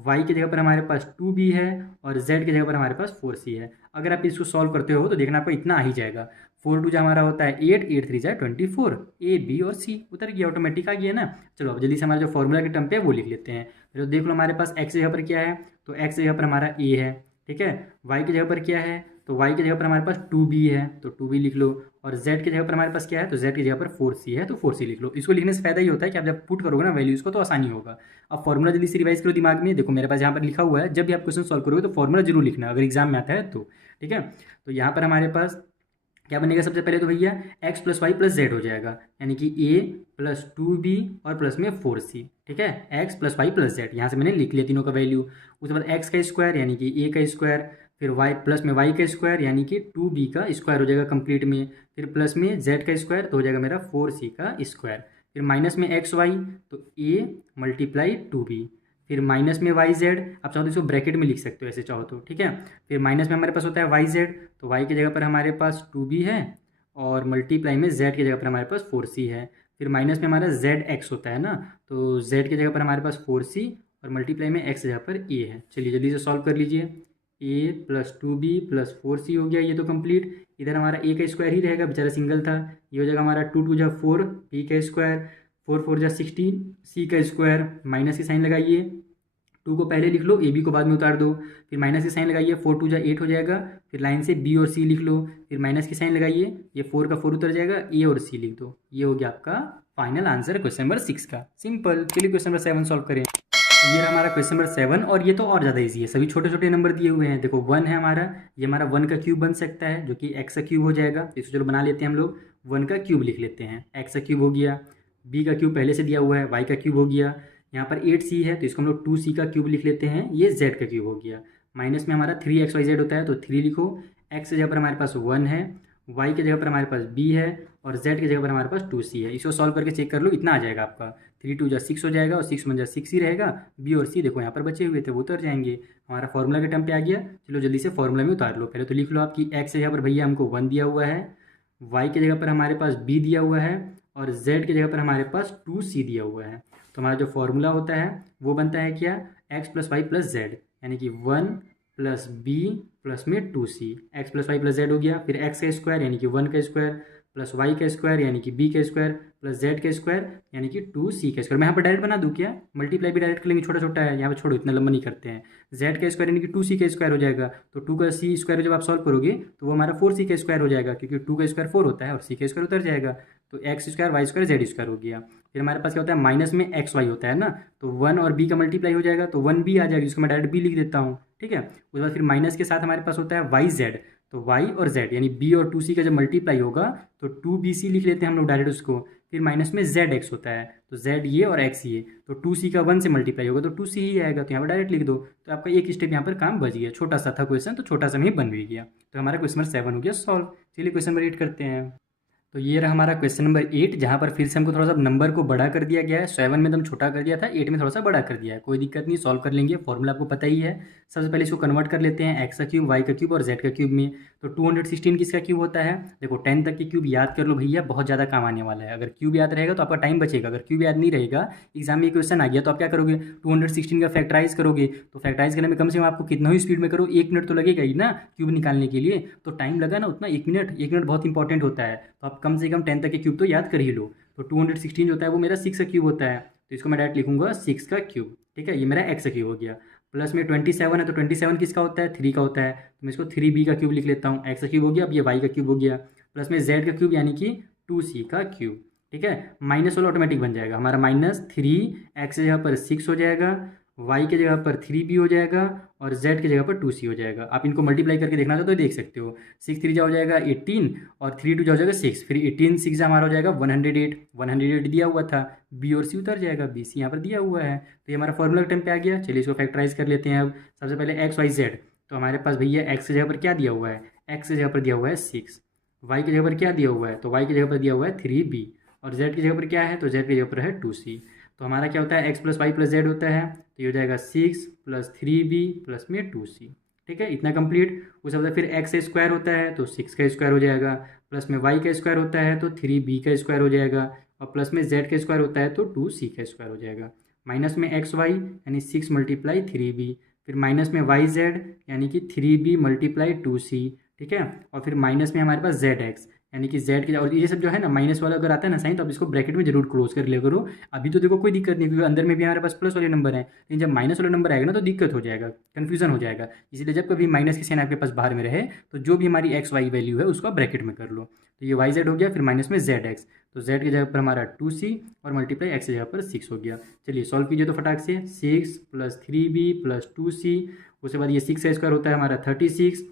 y की जगह पर हमारे पास 2b है, और z की जगह पर हमारे पास 4c है। अगर आप इसको सॉल्व करते हो तो देखना आपको इतना आ ही जाएगा, 4 2 हमारा होता है 8, 8 3 24, a b और c उतर गया, ऑटोमेटिक आ गया ना। चलो अब जल्दी से हमारा जो फॉर्मूला के टर्म पे है वो लिख लेते हैं। फिर देख लो हमारे पास x जगह पर क्या है, तो x जगह पर हमारा a है, ठीक है, y की जगह पर क्या है, तो y की जगह पर हमारे पास 2b है, तो 2b लिख लो, और z की जगह पर हमारे पास क्या है, तो z की जगह पर 4c है, तो 4c लिख लो। इसको लिखने से फायदा ही होता है कि आप जब पुट करोगे ना वैल्यूज को तो आसानी होगा। अब फॉर्मूला जल्दी से रिवाइज करो दिमाग में, देखो मेरे पास यहाँ पर लिखा हुआ है, जब भी आप क्वेश्चन सॉल्व करोगे तो फॉर्मूला जरूर लिखना अगर एग्जाम में आता है तो, ठीक है। तो यहाँ पर हमारे पास क्या बनेगा, सबसे पहले तो भैया x plus y plus z हो जाएगा, यानी कि a प्लस 2b और प्लस में 4c, ठीक है, x plus y plus z, यहाँ से मैंने लिख लिया तीनों का वैल्यू। उसके बाद x का स्क्वायर यानी कि a का स्क्वायर, फिर y प्लस में y का स्क्वायर यानी कि 2b का स्क्वायर हो जाएगा कंप्लीट में, फिर प्लस में z का स्क्वायर तो हो जाएगा मेरा 4c का स्क्वायर, फिर माइनस में एक्स वाई तो a मल्टीप्लाई 2b, फिर माइनस में वाई जेड, आप चाहो तो इसको ब्रैकेट में लिख सकते हो ऐसे चाहो तो, ठीक है। फिर माइनस में हमारे पास होता है वाई जेड, तो वाई की जगह पर हमारे पास 2b है, और मल्टीप्लाई में z की जगह पर हमारे पास 4c है। फिर माइनस में हमारा जेड एक्स होता है ना, तो z की जगह पर हमारे पास 4c और मल्टीप्लाई में x जगह पर a है। चलिए जल्दी से सॉल्व कर लीजिए, a plus 2b plus 4c हो गया, ये तो कंप्लीट। इधर हमारा a का स्क्वायर ही रहेगा, बेचारा सिंगल था, ये हो जाएगा हमारा 2 2 जा 4 b का स्क्वायर, 4 4 जा 16 c का स्क्वायर, माइनस की साइन लगाइए, 2 को पहले लिख लो, ए बी को बाद में उतार दो, फिर माइनस की साइन लगाइए, 4 2 जा 8 हो जाएगा, फिर लाइन से बी और सी लिख लो, फिर माइनस की साइन लगाइए, ये 4 का 4 उतर जाएगा, ए और सी लिख दो। ये हो गया आपका फाइनल आंसर क्वेश्चन नंबर 6 का, सिंपल। चलिए क्वेश्चन नंबर 7 सॉल्व करें। ये रहा हमारा क्वेश्चन नंबर 7, और ये तो और ज़्यादा इजी है, सभी छोटे छोटे नंबर दिए हुए हैं। देखो 1 है हमारा, ये हमारा 1 का क्यूब बन सकता है जो कि x का क्यूब हो जाएगा, इसको चलो बना लेते हैं हम लोग, 1 का क्यूब लिख लेते हैं, x का क्यूब हो गया, b का क्यूब पहले से दिया हुआ है, y का क्यूब हो गया, यहाँ पर 8c है तो इसको हम लोग 2c का क्यूब लिख लेते हैं, ये z का क्यूब हो गया, माइनस में हमारा 3xyz होता है तो 3 लिखो, x की जगह पर हमारे पास 1 है, y की जगह पर हमारे पास b है और z की जगह पर हमारे पास 2c है। इसको सॉल्व करके चेक कर लो, इतना आ जाएगा आपका। 3 2 जा 6 हो जाएगा और 6 1 जा 6 ही रहेगा। b और c देखो यहाँ पर बचे हुए थे, वो उतर जाएंगे। हमारा फॉर्मूला के टर्म पे आ गया। चलो जल्दी से फॉर्मूला में उतार लो। पहले तो लिख लो आपकी x की जगह पर भैया हमको 1 दिया हुआ है, y की जगह पर हमारे पास b दिया हुआ है और z की जगह पर हमारे पास 2c दिया हुआ है। तो हमारा जो फॉर्मूला होता है वो बनता है क्या, x plus y plus z, यानी कि 1 प्लस बी प्लस में 2c। X plus y plus z हो गया, फिर एक्स का स्क्वायर यानी कि 1 का स्क्वायर प्लस वाई का स्क्वायर यानी कि बी का स्क्वायर प्लस जेड का स्क्वायर यानी कि 2c का स्क्वायर। मैं यहाँ पर डायरेक्ट बना दूँ क्या, मल्टीप्लाई भी डायरेक्ट कर लेंगे, छोटा छोटा है यहाँ पर, छोड़ो इतना लंबा नहीं करते हैं। जेड का स्क्वायर यानी कि 2c का स्क्वायर हो जाएगा, तो 2 का c स्क्वायर जब आप सॉल्व करोगे तो वो हमारा 4c का स्क्वायर हो जाएगा, क्योंकि 2 का स्क्वायर 4 होता है और c का स्क्वायर उतर जाएगा। तो x square y square z square हो गया। फिर हमारे पास क्या होता है, माइनस में एक्स वाई होता है ना, तो 1 और b का मल्टीप्लाई हो जाएगा तो 1b आ जाएगा, जिसको मैं डायरेक्ट b लिख देता हूँ। ठीक है, उसके बाद फिर माइनस के साथ हमारे पास होता है वाई जेड, तो y और z यानी b और 2c का जब मल्टीप्लाई होगा तो 2bc लिख लेते हैं हम लोग डायरेक्ट उसको। फिर माइनस में zx होता है, तो z ये और x ये, तो 2c का 1 से मल्टीप्लाई होगा तो 2c ही आएगा, तो यहाँ पर डायरेक्ट लिख दो। तो आपका एक स्टेप यहाँ पर काम बच गया। छोटा सा था क्वेश्चन, तो छोटा सा में ही बन भी गया। तो हमारा क्वेश्चन नंबर 7 हो गया सॉल्व। चलिए क्वेश्चन नंबर 8 करते हैं। तो ये रहा हमारा क्वेश्चन नंबर 8, जहाँ पर फिर से हमको थोड़ा सा नंबर को बड़ा कर दिया गया है। 7 में एकदम छोटा कर दिया था, 8 में थोड़ा सा बड़ा कर दिया है। कोई दिक्कत नहीं, सॉल्व कर लेंगे, फॉर्मूला आपको पता ही है। सबसे पहले इसको कन्वर्ट कर लेते हैं एक्स का क्यूब, वाई का क्यूब और जेड का क्यूब में। तो 216 किसका क्यूब होता है, देखो 10 तक के क्यूब याद कर लो भैया, बहुत ज़्यादा काम आने वाला है। अगर क्यूब याद रहेगा तो आपका टाइम बचेगा, अगर क्यूब याद नहीं रहेगा, एग्जाम में क्वेश्चन आ गया तो आप क्या करोगे, 216 का फैक्टराइज करोगे। तो फैक्टराइज करने में कम से कम आपको कितना ही स्पीड में करो, 1 मिनट तो लगेगा ही ना क्यूब निकालने के लिए। तो टाइम लगा ना उतना, 1 मिनट, 1 मिनट बहुत इंपॉर्टेंट होता है। तो आप कम से कम 10 तक के क्यूब तो याद कर ही लो। तो 216 जो होता है वो मेरा 6 का क्यूब होता है, तो इसको मैं डायरेक्ट लिखूंगा 6 का क्यूब। ठीक है, ये मेरा एक्स का क्यूब हो गया। प्लस में 27 है, तो 27 किसका होता है, 3 का होता है, तो मैं इसको 3b का क्यूब लिख लेता हूँ। एक्स का क्यूब हो गया, अब ये वाई का क्यूब हो गया। प्लस में जेड का क्यूब यानी कि 2c का क्यूब। ठीक है, माइनस वाला ऑटोमेटिक बन जाएगा हमारा, -3 एक्स की जगह पर 6 हो जाएगा, y की जगह पर 3b हो जाएगा और z की जगह पर 2c हो जाएगा। आप इनको मल्टीप्लाई करके देखना चाहो तो देख सकते हो। 6 3 जा हो जाएगा 18 और 3 2 जा हो जाएगा 6, फिर 18 6 हमारा हो जाएगा 108, 108 दिया हुआ था, b और c उतर जाएगा, bc यहाँ पर दिया हुआ है। तो ये हमारा फॉर्मूला टाइम पे आ गया। चलिए इसको फैक्टराइज कर लेते हैं। अब सबसे पहले एक्स वाई जेड, तो हमारे पास भैया एक्स की जगह पर क्या दिया हुआ है, एक्स की जगह पर दिया हुआ है 6, वाई की जगह पर क्या दिया हुआ है, तो वाई की जगह पर दिया हुआ है 3b और जेड की जगह पर क्या है, तो जेड की जगह पर है 2c। तो हमारा क्या होता है, x plus y plus z होता है, तो ये हो जाएगा 6 प्लस 3b प्लस में 2c। ठीक है, इतना कंप्लीट। उसके बाद फिर एक्स स्क्वायर होता है तो 6 का स्क्वायर हो जाएगा, प्लस में वाई का स्क्वायर होता है तो 3b का स्क्वायर हो जाएगा और प्लस में जेड का स्क्वायर होता है तो 2c का स्क्वायर हो जाएगा। माइनस में एक्स वाई यानी 6 मल्टीप्लाई 3b, फिर माइनस में वाई जेड यानी कि 3b मल्टीप्लाई 2c। ठीक है, और फिर माइनस में हमारे पास जेड एक्स यानी कि जेड के, और ये सब जो है ना माइनस वाला अगर आता है ना साइन, तो आप इसको ब्रैकेट में जरूर क्लोज कर लिया करो। अभी तो देखो कोई दिक्कत नहीं, क्योंकि अंदर में भी हमारे पास प्लस वाले नंबर है, लेकिन जब माइनस वाला नंबर आएगा ना तो दिक्कत हो जाएगा, कन्फ्यूजन हो जाएगा। इसलिए जब कभी माइनस की साइन आपके पास बाहर में रहे तो जो भी हमारी एक्स वाई वैल्यू है उसको ब्रैकेट में कर लो। तो ये वाई जेड हो गया, फिर माइनस में जेड एक्स, तो जेड की जगह पर हमारा 2c और मल्टीप्लाई एक्स की जगह पर 6 हो गया। चलिए सॉल्व कीजिए तो फटाक से, 6 प्लस 3b प्लस 2c, उसके बाद ये 6 का स्क्वायर होता है हमारा 36,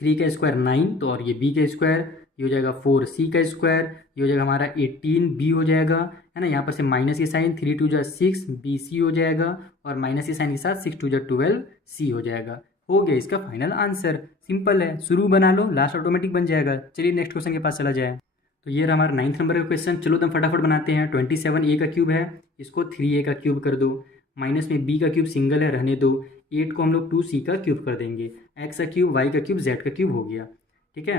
3 का स्क्वायर 9, तो और ये b का स्क्वायर, ये हो जाएगा 4c का स्क्वायर, ये हो जाएगा हमारा 18b हो जाएगा, है ना। यहाँ पर से माइनस की साइन, 3 2 जा 6 bc हो जाएगा और माइनस की साइन के साथ 6 2 जा 12c हो जाएगा। हो गया इसका फाइनल आंसर। सिंपल है, शुरू बना लो, लास्ट ऑटोमेटिक बन जाएगा। चलिए नेक्स्ट क्वेश्चन के पास चला जाए। तो ये रहा हमारा 9th नंबर का क्वेश्चन। चलो तुम फटाफट बनाते हैं। 27a का क्यूब है, इसको 3a का क्यूब कर दो। माइनस में b का क्यूब सिंगल है, रहने दो। 8 को हम लोग 2c का क्यूब कर देंगे। x का क्यूब, y का क्यूब, z का क्यूब हो गया। ठीक है,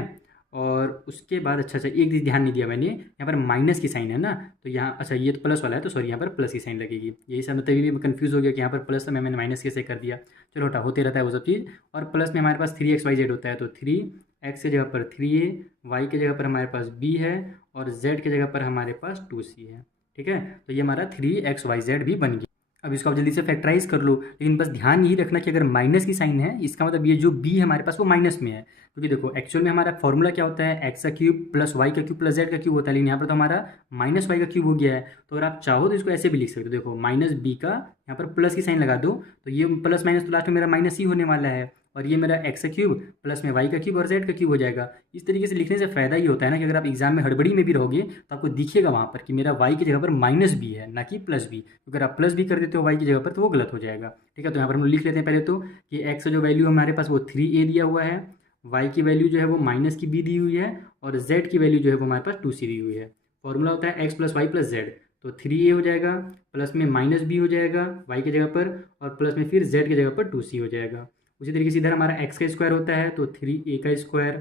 और उसके बाद अच्छा एक चीज़ ध्यान नहीं दिया मैंने, यहाँ पर माइनस की साइन है ना, तो यहाँ अच्छा ये तो प्लस वाला है, तो सॉरी यहाँ पर प्लस की साइन लगेगी। यही सब तभी मैं कन्फ्यूज़ हो गया कि यहाँ पर प्लस था, मैंने माइनस कैसे कर दिया। चलो हटा, होते रहता है वो सब चीज़। और प्लस में हमारे पास 3xyz होता है, तो 3x की जगह पर 3a, y की जगह पर हमारे पास b है और z की जगह पर हमारे पास 2c है। ठीक है, तो ये हमारा 3xyz भी बन गया। अब इसको आप जल्दी से फैक्टराइज कर लो, लेकिन बस ध्यान यही रखना कि अगर माइनस की साइन है इसका मतलब ये जो b है हमारे पास वो माइनस में है, क्योंकि देखो एक्चुअल में हमारा फॉर्मूला क्या होता है, एक्स का क्यूब प्लस वाई का क्यूब प्लस जेड का क्यूब होता है, लेकिन यहाँ पर तो हमारा माइनस वाई का क्यूब हो गया है। तो अगर आप चाहो तो इसको ऐसे भी लिख सकते हो, देखो माइनस b का यहाँ पर प्लस की साइन लगा दो, तो ये प्लस माइनस तो लास्ट में मेरा माइनस ही होने वाला है, और ये मेरा एक्स का क्यूब प्लस में वाई का क्यूब और जेड का क्यूब हो जाएगा। इस तरीके से लिखने से फ़ायदा ये होता है ना कि अगर आप एग्जाम में हड़बड़ी में भी रहोगे तो आपको दिखेगा वहाँ पर कि मेरा वाई की जगह पर माइनस बी है, ना कि प्लस बी। अगर आप प्लस बी कर देते हो वाई की जगह पर तो वो गलत हो जाएगा। ठीक है, तो यहाँ पर हम लिख लेते हैं पहले तो कि एक्स का जो वैल्यू हमारे पास वो 3a दिया हुआ है, वाई की वैल्यू जो है वो माइनस की बी दी हुई है, और जेड की वैल्यू जो है वो हमारे पास 2c दी हुई है। फॉर्मूला होता है x plus y plus z, तो 3a हो जाएगा, प्लस में माइनस बी हो जाएगा वाई की जगह पर, और प्लस में फिर जेड की जगह पर 2c हो जाएगा। उसी तरीके से इधर हमारा एक्स का स्क्वायर होता है तो 3a का स्क्वायर,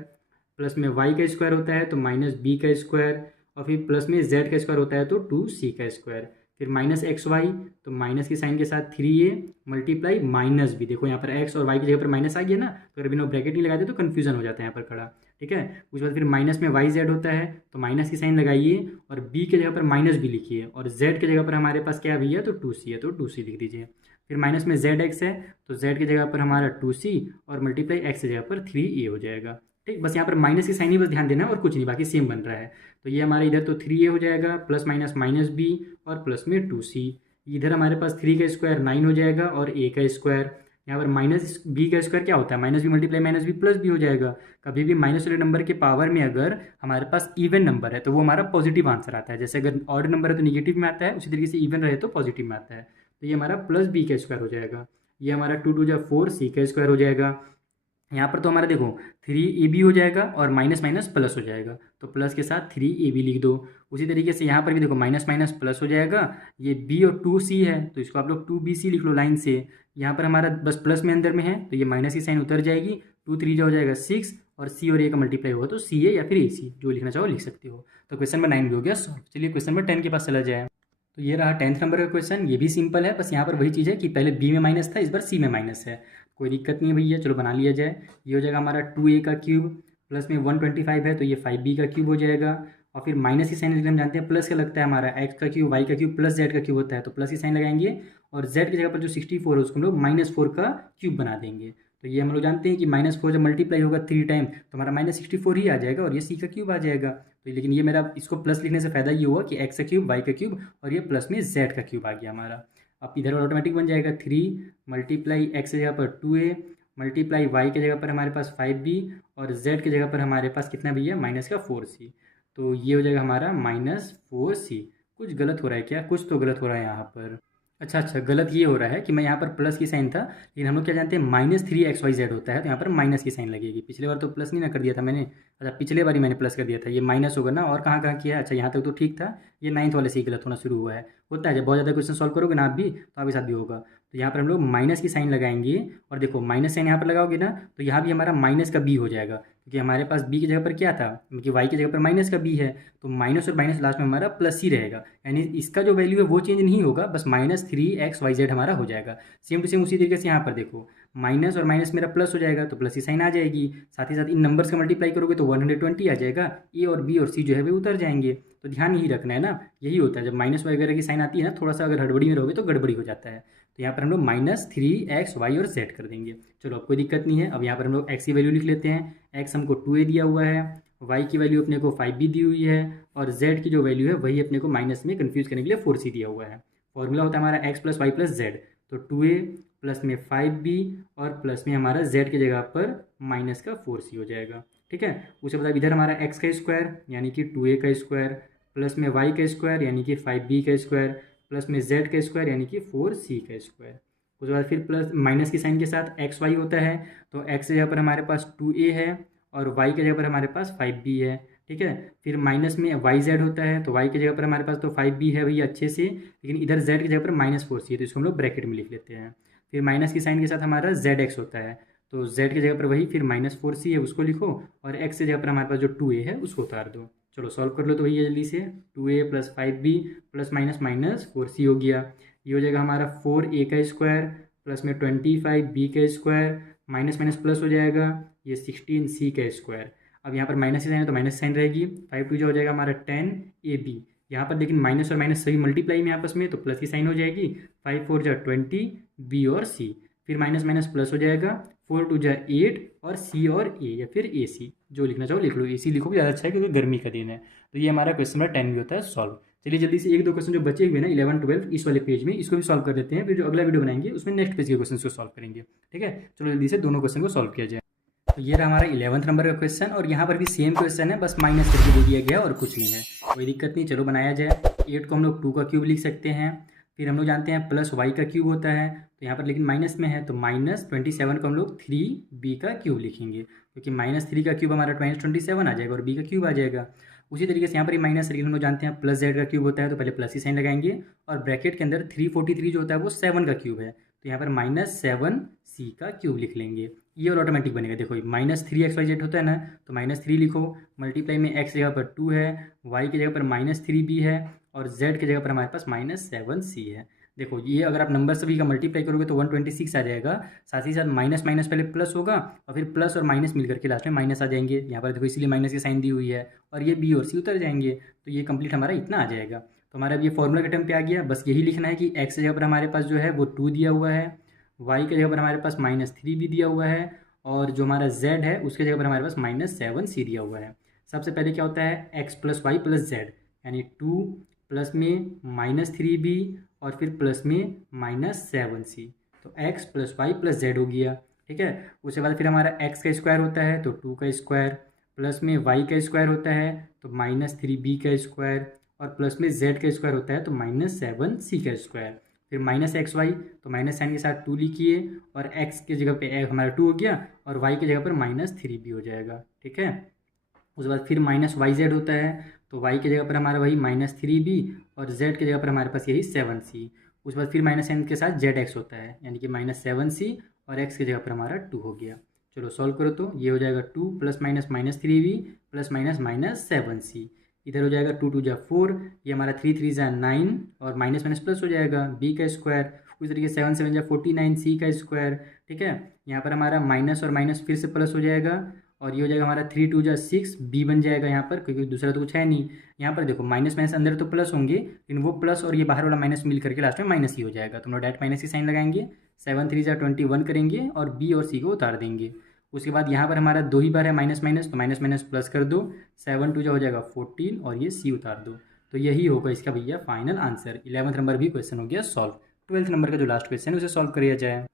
प्लस में वाई का स्क्वायर होता है तो माइनस बी का स्क्वायर, और फिर प्लस में जेड का स्क्वायर होता है तो 2c का स्क्वायर, फिर माइनस एक्स वाई, तो माइनस की साइन के साथ 3a मल्टीप्लाई माइनस बी। देखो यहाँ पर एक्स और वाई की जगह पर माइनस आ गया ना, तो अगर बिना ब्रैकेट नहीं लगाते तो कन्फ्यूजन हो जाता है यहाँ पर खड़ा। ठीक है, उसके बाद फिर माइनस में वाई जेड होता है तो माइनस की साइन लगाइए और बी की जगह पर माइनस बी लिखिए, और जेड की जगह पर हमारे पास क्या भैया तो 2c है तो 2c लिख दीजिए। फिर माइनस में जेड एक्स है तो जेड की जगह पर हमारा 2c और मल्टीप्लाई एक्स की जगह पर 3a हो जाएगा। ठीक, बस यहाँ पर माइनस की साइन ही बस ध्यान देना है और कुछ नहीं, बाकी सेम बन रहा है। तो ये हमारे इधर तो 3a हो जाएगा, प्लस माइनस माइनस बी और प्लस में 2c। इधर हमारे पास 3 का स्क्वायर 9 हो जाएगा और a का स्क्वायर, यहाँ पर माइनस बी का स्क्वायर क्या होता है, minus b multiply minus b plus b हो जाएगा। कभी भी माइनस वाले नंबर के पावर में अगर हमारे पास इवन नंबर है तो वो हमारा पॉजिटिव आंसर आता है। जैसे अगर ऑड नंबर है तो निगेटिव में आता है, उसी तरीके से इवन रहे तो पॉजिटिव में आता है। तो ये हमारा प्लस बी का स्क्वायर हो जाएगा। ये हमारा 2 2 जा 4 सी का स्क्वायर हो जाएगा। यहाँ पर तो हमारा देखो 3ab हो जाएगा और माइनस माइनस प्लस हो जाएगा, तो प्लस के साथ 3ab लिख दो। उसी तरीके से यहाँ पर भी देखो माइनस माइनस प्लस हो जाएगा, ये b और 2c है तो इसको आप लोग 2bc लिख लो लाइन से। यहाँ पर हमारा बस प्लस में अंदर में है तो ये माइनस की साइन उतर जाएगी, 2 3 जा हो जाएगा 6, और c और a का मल्टीप्लाई होगा तो ca या फिर ac, जो लिखना चाहो लिख सकते हो। तो क्वेश्चन नंबर 9 भी हो गया सॉल्व। चलिए क्वेश्चन नंबर 10 के पास चला जाए। तो ये रहा 10th नंबर का क्वेश्चन, ये भी सिंपल है, बस यहाँ पर वही चीज़ है कि पहले b में माइनस था, इस बार c में माइनस है। कोई दिक्कत नहीं है भैया, चलो बना लिया जाए। ये हो जाएगा हमारा 2a का क्यूब, प्लस में 125 है तो ये 5b का क्यूब हो जाएगा, और फिर माइनस की साइन हम जानते हैं प्लस का लगता है हमारा, एक्स का क्यूब वाई का क्यूब प्लस जेड का क्यूब होता है तो प्लस की साइन लगाएंगे, और जेड की जगह पर जो 64 है उसको हम लोग -4 का क्यूब बना देंगे। तो ये हम लोग जानते हैं कि -4 जब मल्टीप्लाई होगा 3 टाइम तो हमारा -64 ही आ जाएगा और ये c का क्यूब आ जाएगा। तो लेकिन ये मेरा इसको प्लस लिखने से फ़ायदा ये हुआ कि एक्स का क्यूब वाई का क्यूब और ये प्लस में जेड का क्यूब आ गया हमारा। अब इधर ऑटोमेटिक बन जाएगा 3 मल्टीप्लाई एक्स की जगह पर 2a मल्टीप्लाई वाई की जगह पर हमारे पास 5b और z की जगह पर हमारे पास कितना भैया माइनस का 4c। तो ये हो जाएगा हमारा -4c। कुछ गलत हो रहा है क्या, कुछ तो गलत हो रहा है यहाँ पर। अच्छा, गलत ये हो रहा है कि मैं यहाँ पर प्लस की साइन था, लेकिन हम लोग क्या जानते हैं -3xyz होता है तो यहाँ पर माइनस की साइन लगेगी। पिछले बार तो प्लस नहीं ना कर दिया था मैंने, अच्छा पिछले बार ही मैंने प्लस कर दिया था, ये माइनस होगा ना, और कहाँ कहाँ किया है। अच्छा यहाँ तक तो ठीक था, ये 9th वाले से ही गलत होना शुरू हुआ है। होता है जब बहुत ज़्यादा क्वेश्चन सॉल्व करोगे ना आप भी तो आपके साथ भी होगा। तो यहाँ पर हम लोग माइनस की साइन लगाएंगे, और देखो माइनस साइन यहाँ पर लगाओगे ना तो यहाँ भी हमारा माइनस का बी हो जाएगा, क्योंकि हमारे पास बी की जगह पर क्या था, क्योंकि वाई की जगह पर माइनस का बी है, तो माइनस और माइनस लास्ट में हमारा प्लस ही रहेगा, यानी इसका जो वैल्यू है वो चेंज नहीं होगा, बस -3xyz हमारा हो जाएगा। सेम टू सेम उसी तरीके से यहाँ पर देखो माइनस और माइनस मेरा प्लस हो जाएगा तो प्लस की साइन आ जाएगी, साथ ही साथ इन नंबर्स का मल्टीप्लाई करोगे तो 120 आ जाएगा, ए और बी और सी जो है वे उतर जाएंगे। तो ध्यान यही रखना है ना, यही होता है जब माइनस वगैरह की साइन आती है ना, थोड़ा सा अगर हड़बड़ी में रहोगे तो गड़बड़ी हो जाता है। तो यहाँ पर हम लोग -3xy और z कर देंगे। चलो अब कोई दिक्कत नहीं है। अब यहाँ पर हम लोग x की वैल्यू लिख लेते हैं। x हमको 2a दिया हुआ है, y की वैल्यू अपने को 5b दी हुई है, और z की जो वैल्यू है वही अपने को माइनस में कन्फ्यूज करने के लिए 4c दिया हुआ है। फॉर्मूला होता है हमारा x plus y plus z, तो 2a प्लस में 5b और प्लस में हमारा z की जगह पर माइनस का 4c हो जाएगा। ठीक है, उसके बाद इधर हमारा x का स्क्वायर यानी कि 2a का स्क्वायर, प्लस में y का स्क्वायर यानी कि 5b का स्क्वायर, प्लस में z का स्क्वायर यानी कि 4c का स्क्वायर। उसके बाद फिर प्लस माइनस की साइन के साथ एक्स वाई होता है, तो x की जगह पर हमारे पास 2a है और y की जगह पर हमारे पास 5b है। ठीक है, फिर माइनस में वाई जेड होता है, तो y की जगह पर हमारे पास तो 5b है भैया अच्छे से, लेकिन इधर z की जगह पर -4c है तो इसको हम लोग ब्रैकेट में लिख लेते हैं। फिर माइनस की साइन के साथ हमारा zx होता है, तो z की जगह पर वही फिर -4c है उसको लिखो, और x की जगह पर हमारे पास जो 2a है उसको उतार दो। चलो सॉल्व कर लो तो भैया जल्दी से, 2a plus 5b plus minus -4c हो गया। ये हो जाएगा हमारा 4a का स्क्वायर प्लस में 25b का स्क्वायर, माइनस माइनस प्लस हो जाएगा, ये 16c का स्क्वायर। अब यहाँ पर माइनस की साइन है तो माइनस साइन रहेगी, 5 2 हो जाएगा हमारा 10ab। यहाँ पर लेकिन माइनस और माइनस सभी मल्टीप्लाई में आपस में, तो प्लस की साइन हो जाएगी, 5 4 जा 20 b और c, फिर माइनस माइनस प्लस हो जाएगा, 4 2 जा 8 और c और a या फिर ac, जो लिखना चाहो लिख लो, ac लिखो ज़्यादा अच्छा है क्योंकि गर्मी का दिन है। तो ये हमारा क्वेश्चन नंबर 10 भी होता है सॉल्व। चलिए जल्दी से एक दो क्वेश्चन जो बचे हुए ना 11 12 इस वाले पेज में, इसको भी सॉल्व कर देते हैं, फिर जो अगला वीडियो बनाएंगे उसमें नेक्स्ट पेज के क्वेश्चन को सॉल्व करेंगे। ठीक है, चलो जल्दी से दोनों क्वेश्चन को सॉल्व किया जाए। तो ये रहा हमारा 11th नंबर का क्वेश्चन, और यहाँ पर भी सेम क्वेश्चन है, बस माइनस करके दे दिया गया और कुछ नहीं है, कोई दिक्कत नहीं। चलो बनाया जाए। 8 को हम लोग 2 का क्यूब लिख सकते हैं, फिर हम लोग जानते हैं प्लस वाई का क्यूब होता है, तो यहाँ पर लेकिन माइनस में है, तो -27 को हम लोग 3b का क्यूब लिखेंगे, क्योंकि -3 का क्यूब हमारा -27 आ जाएगा और b का क्यूब आ जाएगा। उसी तरीके से यहाँ पर माइनस, लेकिन हम लोग जानते हैं प्लस z का क्यूब होता है, तो पहले प्लस ही साइन लगाएंगे, और ब्रैकेट के अंदर 343 जो होता है वो 7 का क्यूब है, तो यहाँ पर -7c का क्यूब लिख लेंगे। ये और ऑटोमेटिक बनेगा। देखो -3xyz होता है ना, तो -3 लिखो, मल्टीप्लाई में x जगह पर 2 है, y की जगह पर -3b है, और z की जगह पर हमारे पास -7c है। देखो ये अगर आप नंबर सभी का मल्टीप्लाई करोगे तो 126 आ जाएगा, साथ ही साथ माइनस माइनस पहले प्लस होगा और फिर प्लस और माइनस मिल करके लास्ट में माइनस आ जाएंगे। यहाँ पर देखो इसलिए माइनस की साइन दी हुई है, और ये बी और सी उतर जाएंगे, तो ये कंप्लीट हमारा इतना आ जाएगा। तो हमारा अब ये फॉर्मूला के टर्म पे आ गया। बस यही लिखना है कि एक्स की जगह पर हमारे पास जो है वो 2 दिया हुआ है, वाई की जगह पर हमारे पास -3 भी दिया हुआ है, और जो हमारा z है उसके जगह पर हमारे पास -7c दिया हुआ है। सबसे पहले क्या होता है, x + y + z, यानी 2 प्लस में -3b और फिर प्लस में -7c, तो x + y + z हो गया। ठीक है, उसके बाद फिर हमारा x का स्क्वायर होता है तो 2 का स्क्वायर, प्लस में y का स्क्वायर होता है तो -3b का स्क्वायर, और प्लस में z का स्क्वायर होता है तो -7c का स्क्वायर, फिर -xy, तो माइनस साइन के साथ 2 लिखिए, और x की जगह पे हमारा 2 हो गया, और y की जगह पर -3b हो जाएगा। ठीक है, उसके बाद फिर -yz होता है, तो y की जगह पर हमारा वही -3b, और z की जगह पर हमारे पास यही 7c। उसके बाद फिर माइनस साइन के साथ zx होता है, यानी कि -7c, और x की जगह पर हमारा 2 हो गया। चलो सॉल्व करो, तो ये हो जाएगा 2 + -3b + -7c, इधर हो जाएगा 2 × 2 = 4, ये हमारा 3 × 3 = 9, और माइनस माइनस प्लस हो जाएगा, b का स्क्वायर, उसी तरीके 7 × 7 = 49, c का स्क्वायर। ठीक है, यहाँ पर हमारा माइनस और माइनस फिर से प्लस हो जाएगा, और ये हो जाएगा हमारा 3 × 2 = 6, b बन जाएगा यहाँ पर, क्योंकि दूसरा तो कुछ है नहीं। यहाँ पर देखो माइनस माइनस अंदर तो प्लस होंगे, लेकिन वो प्लस और ये बाहर वाला माइनस मिल करके लास्ट में माइनस ही हो जाएगा, तो हम लोग डायरेक्ट माइनस की साइन लगाएंगे, 7 × 3 = 21 करेंगे, और b और c को उतार देंगे। उसके बाद यहाँ पर हमारा 2 ही बार है माइनस माइनस, तो माइनस माइनस प्लस कर दो, 7 × 2 हो जाएगा 14, और ये c उतार दो। तो यही होगा इसका भैया फाइनल आंसर। 11th नंबर भी क्वेश्चन हो गया सॉल्व। 12th नंबर का जो लास्ट क्वेश्चन है उसे सॉल्व किया जाए।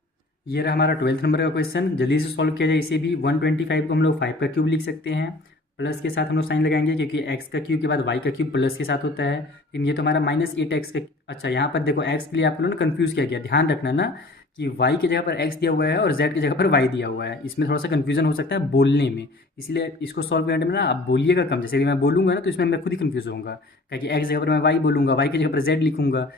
ये रहा हमारा 12th नंबर का क्वेश्चन, जल्दी से सॉल्व किया जाए। इसे भी 125 को हम लोग 5 का क्यूब लिख सकते हैं, प्लस के साथ हम लोग साइन लगाएंगे, क्योंकि x का क्यूब के बाद y का क्यूब प्लस के साथ होता है, लेकिन ये तो हमारा -8x का। अच्छा, यहाँ पर देखो x के लिए आप लोगों ने कन्फ्यूज़ किया गया, ध्यान रखना ना कि y की जगह पर x दिया हुआ है और z की जगह पर y दिया हुआ है, इसमें थोड़ा सा कन्फ्यूजन हो सकता है बोलने में, इसलिए इसको सॉल्व करने में ना आप बोलिएगा कम। जैसे कि मैं बोलूँगा ना तो इसमें मैं खुद ही कन्फ्यूज़ होऊंगा, क्योंकि x जगह पर मैं y बोलूँगा, y की जगह पर z लिखूँगा,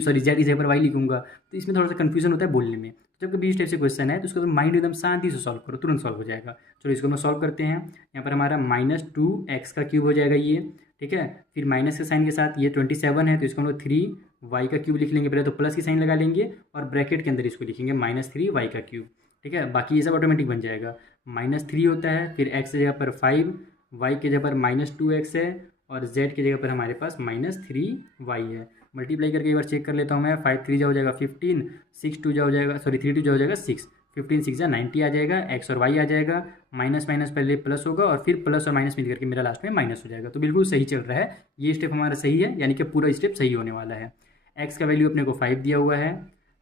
सॉरी z की जगह पर y लिखूँगा, तो इसमें थोड़ा सा कन्फ्यूजन होता है बोलने में। जब कभी इस टाइप से क्वेश्चन है तो उसको माइंड एकदम शांति से सॉल्व करो, तुरंत सॉल्व हो जाएगा। चलो इसको हम सॉल्व करते हैं। यहाँ पर हमारा -2x का क्यूब हो जाएगा ये, ठीक है, फिर माइनस के साइन के साथ ये 27 है, तो इसको हम लोग 3y का क्यूब लिख लेंगे। पहले तो प्लस की साइन लगा लेंगे और ब्रैकेट के अंदर इसको लिखेंगे -3y का क्यूब। ठीक है, बाकी ये सब ऑटोमेटिक बन जाएगा। -3 होता है, फिर x की जगह पर 5, y की जगह पर -2x है, और z की जगह पर हमारे पास -3y है। मल्टीप्लाई करके एक बार चेक कर लेता हूँ मैं। 5 × 3 हो जाएगा 15, 6 × 2 हो जाएगा, सॉरी 3 × 2 हो जाएगा 6, 15 × 6 = 90 आ जाएगा। x और y आ जाएगा, माइनस माइनस पहले प्लस होगा और फिर प्लस और माइनस मिल करके मेरा लास्ट में माइनस हो जाएगा। तो बिल्कुल सही चल रहा है, ये स्टेप हमारा सही है, यानी कि पूरा स्टेप सही होने वाला है। x का वैल्यू अपने को 5 दिया हुआ है,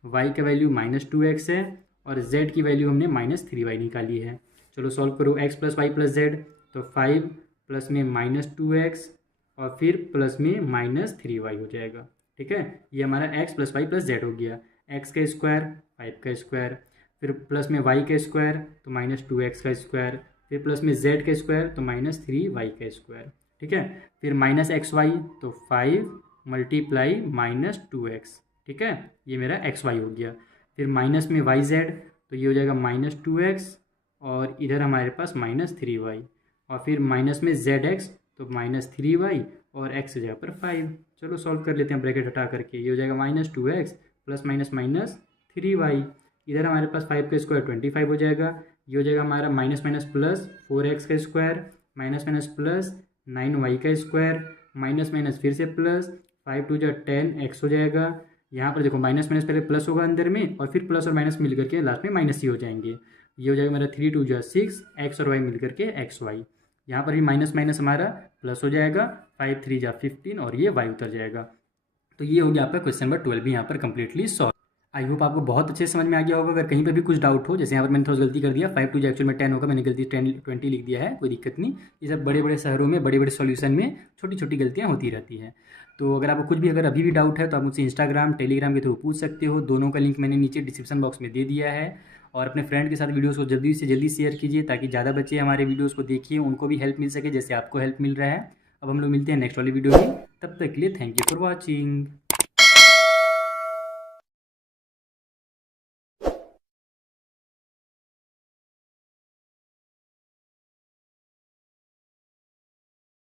y का वैल्यू -2x है, और z की वैल्यू हमने -3y निकाली है। चलो सॉल्व करो, x + y + z, तो 5 प्लस में -2x और फिर प्लस में -3y हो जाएगा। ठीक है, ये हमारा x + y + z हो गया। x का स्क्वायर 5 का स्क्वायर, फिर प्लस में y का स्क्वायर तो -2x का स्क्वायर, फिर प्लस में z का स्क्वायर तो -3y का स्क्वायर। ठीक है, फिर -xy तो 5 × -2x। ठीक है, ये मेरा xy हो गया। फिर माइनस में yz, तो ये हो जाएगा -2x, और इधर हमारे पास -3y, और फिर माइनस में zx तो -3y, और x की जगह पर 5। चलो सॉल्व कर लेते हैं ब्रैकेट हटा करके। ये हो जाएगा -2x प्लस -3y, इधर हमारे पास 5 का स्क्वायर 25 हो जाएगा। ये हो जाएगा हमारा माइनस माइनस प्लस 4x का square, minus minus plus 9y का स्क्वायर, माइनस माइनस फिर से प्लस 5 × 2 = 10x हो जाएगा। यहाँ पर देखो माइनस माइनस पहले प्लस होगा अंदर में, और फिर प्लस और माइनस मिल करके लास्ट में माइनस ही हो जाएंगे। ये हो जाएगा मेरा 3 × 2 = 6, x और y मिल करके xy। यहाँ पर भी माइनस माइनस हमारा प्लस हो जाएगा, 5 3 जा 15 और ये y उतर जाएगा। तो ये हो गया आपका क्वेश्चन नंबर 12 भी यहाँ पर कंप्लीटली सॉल्व। आई होप आपको बहुत अच्छे से समझ में आ गया होगा। अगर कहीं पर भी कुछ डाउट हो, जैसे यहाँ पर मैंने थोड़ा गलती कर दिया, 5 2 एक्चुअल में 10 होगा, मैंने गलती 20 लिख दिया है, कोई दिक्कत नहीं। ये सब बड़े बड़े शहरों में बड़े बड़े सॉल्यूशन में छोटी छोटी गलतियाँ होती रहती हैं। तो अगर आपको कुछ भी अगर अभी भी डाउट है तो आप मुझसे इंस्टाग्राम टेलीग्राम के थ्रू पूछ सकते हो। दोनों का लिंक मैंने नीचे डिस्क्रिप्शन बॉक्स में दे दिया है। और अपने फ्रेंड के साथ वीडियोस को जल्दी से जल्दी शेयर कीजिए ताकि ज़्यादा बच्चे हमारे वीडियोस को देखिए, उनको भी हेल्प मिल सके जैसे आपको हेल्प मिल रहा है। अब हम लोग मिलते हैं नेक्स्ट वाली वीडियो में, तब तक के लिए थैंक यू फॉर वॉचिंग।